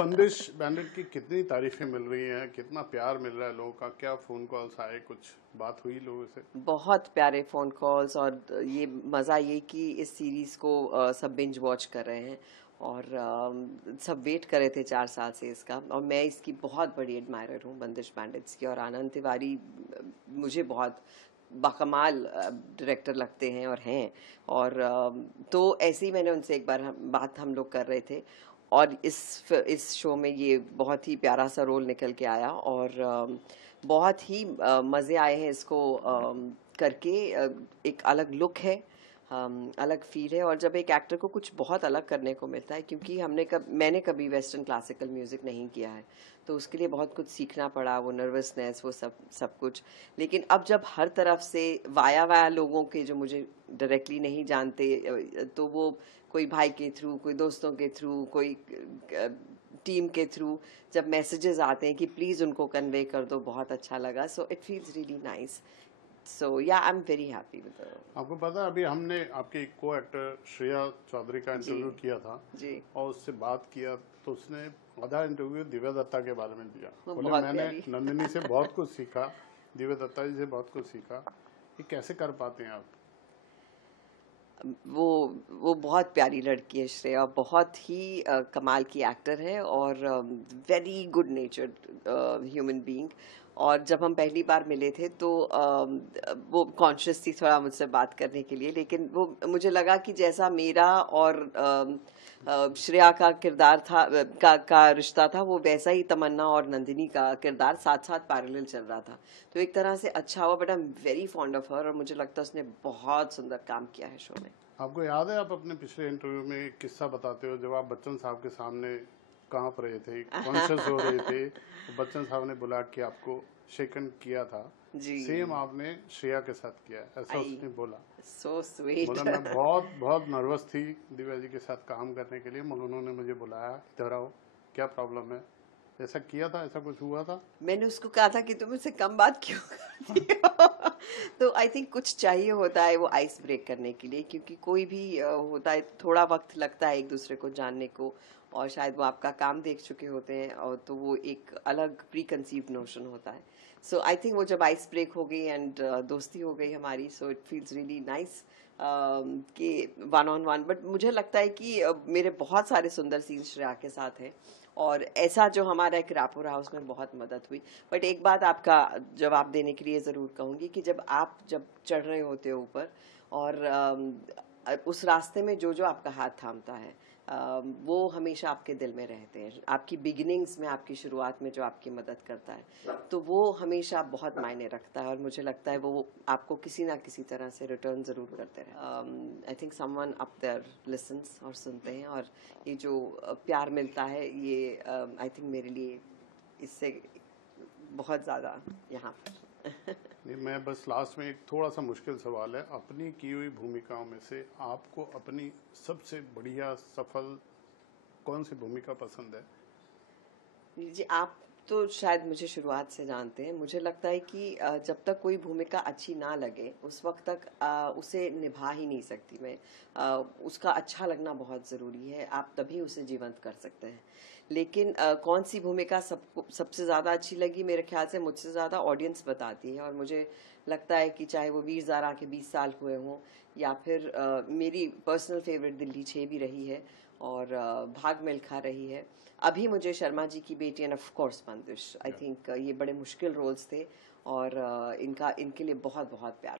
बंदिश बैंडिट की कितनी तारीफें मिल रही हैं, कितना प्यार मिल रहा है लोगों का, क्या फोन कॉल्स आए, कुछ बात हुई लोगों से? बहुत प्यारे फ़ोन कॉल्स और ये मज़ा ये कि इस सीरीज़ को सब बिंज वॉच कर रहे हैं और सब वेट कर रहे थे 4 साल से इसका। और मैं इसकी बहुत बड़ी एडमायरर हूँ बंदिश बैंडिट्स की। और आनंद तिवारी मुझे बहुत बाकमाल डायरेक्टर लगते हैं और हैं। और तो ऐसे ही मैंने उनसे एक बार बात हम लोग कर रहे थे और इस शो में ये बहुत ही प्यारा सा रोल निकल के आया और बहुत ही मज़े आए हैं इसको करके। एक अलग लुक है, अलग फील है। और जब एक एक्टर को कुछ बहुत अलग करने को मिलता है, क्योंकि मैंने कभी वेस्टर्न क्लासिकल म्यूज़िक नहीं किया है, तो उसके लिए बहुत कुछ सीखना पड़ा, वो नर्वसनेस, वो सब सब कुछ। लेकिन अब जब हर तरफ से वाया वाया लोगों के जो मुझे डायरेक्टली नहीं जानते, तो वो कोई भाई के थ्रू, कोई दोस्तों के थ्रू, कोई टीम के थ्रू जब मैसेजेस आते हैं कि प्लीज़ उनको कन्वे कर दो, बहुत अच्छा लगा। So it feels really nice. So yeah I am very happy with. आपको पता है, अभी हमने आपके को एक्टर श्रेया चौधरी का जी इंटरव्यू किया था जी। और उससे बात किया, तो उसने आधा इंटरव्यू दिव्या दत्ता के बारे में दिया। वो बोले बहुत मैंने प्यारी। नंदिनी से बहुत कुछ सीखा, दिव्या दत्ता जी से बहुत कुछ सीखा। ये कैसे कर पाते हैं आप? वो वो बहुत प्यारी लड़की है श्रेया, बहुत ही कमाल की एक्टर है और वेरी गुड नेचर्ड ह्यूमन बीइंग। और जब हम पहली बार मिले थे तो वो कॉन्शियस थी थोड़ा मुझसे बात करने के लिए, लेकिन वो मुझे लगा कि जैसा मेरा और श्रेया का किरदार था, का रिश्ता था, वो वैसा ही तमन्ना और नंदिनी का किरदार साथ साथ पैरेलल चल रहा था। तो एक तरह से अच्छा हुआ। But I am very fond of her और मुझे लगता है उसने बहुत सुंदर काम किया है शो में। आपको याद है, आप अपने पिछले इंटरव्यू में एक किस्सा बताते हो जब आप बच्चन साहब के सामने कांप रहे थे, कॉन्शियस हो रहे थे, तो बच्चन साहब ने बुला के आपको शेकन किया था। जी। सेम आपने श्रेया के साथ किया, ऐसा आई उसने बोला। So sweet. बोला मैं बहुत बहुत नर्वस थी दिव्या जी के साथ काम करने के लिए, मगर उन्होंने मुझे बुलाया, इधर आओ, क्या प्रॉब्लम है, ऐसा किया था, ऐसा कुछ हुआ था? मैंने उसको कहा था कि तुम मुझसे कम बात क्यों करती हो। तो आई थिंक कुछ चाहिए होता है वो आइस ब्रेक करने के लिए, क्योंकि कोई भी होता है, थोड़ा वक्त लगता है एक दूसरे को जानने को। और शायद वो आपका काम देख चुके होते हैं और तो वो एक अलग प्री कंसीव्ड नोशन होता है। सो आई थिंक वो जब आइस ब्रेक हो गई एंड दोस्ती हो गई हमारी, सो इट फील्स रियली नाइस कि वन ऑन वन। बट मुझे लगता है कि मेरे बहुत सारे सुंदर सीन श्रेया के साथ हैं और ऐसा जो हमारा एक रैपो रहा उसमें बहुत मदद हुई। बट एक बात आपका जवाब देने के लिए ज़रूर कहूँगी कि जब चढ़ रहे होते हो ऊपर और उस रास्ते में जो जो आपका हाथ थामता है, वो हमेशा आपके दिल में रहते हैं। आपकी बिगिनिंग्स में, आपकी शुरुआत में जो आपकी मदद करता है, तो वो हमेशा बहुत मायने रखता है और मुझे लगता है वो आपको किसी ना किसी तरह से रिटर्न ज़रूर करते रहे। I think someone up there listens और सुनते हैं। और ये जो प्यार मिलता है, ये आई थिंक मेरे लिए इससे बहुत ज़्यादा यहाँ पर। नहीं, मैं बस लास्ट में एक थोड़ा सा मुश्किल सवाल है, अपनी की हुई भूमिकाओं में से आपको अपनी सबसे बढ़िया सफल कौन सी भूमिका पसंद है? जी, आप तो शायद मुझे शुरुआत से जानते हैं। मुझे लगता है कि जब तक कोई भूमिका अच्छी ना लगे उस वक्त तक उसे निभा ही नहीं सकती मैं। उसका अच्छा लगना बहुत ज़रूरी है, आप तभी उसे जीवंत कर सकते हैं। लेकिन कौन सी भूमिका सबको सबसे ज़्यादा अच्छी लगी, मेरे ख्याल से मुझसे ज़्यादा ऑडियंस बताती है। और मुझे लगता है कि चाहे वो वीर ज़ारा के 20 साल हुए हों या फिर मेरी पर्सनल फेवरेट दिल्ली 6 भी रही है और भाग मिल्खा रही है। अभी मुझे शर्मा जी की बेटी एंड ऑफ कोर्स बंदिश, आई थिंक ये बड़े मुश्किल रोल्स थे और इनके लिए बहुत बहुत प्यार।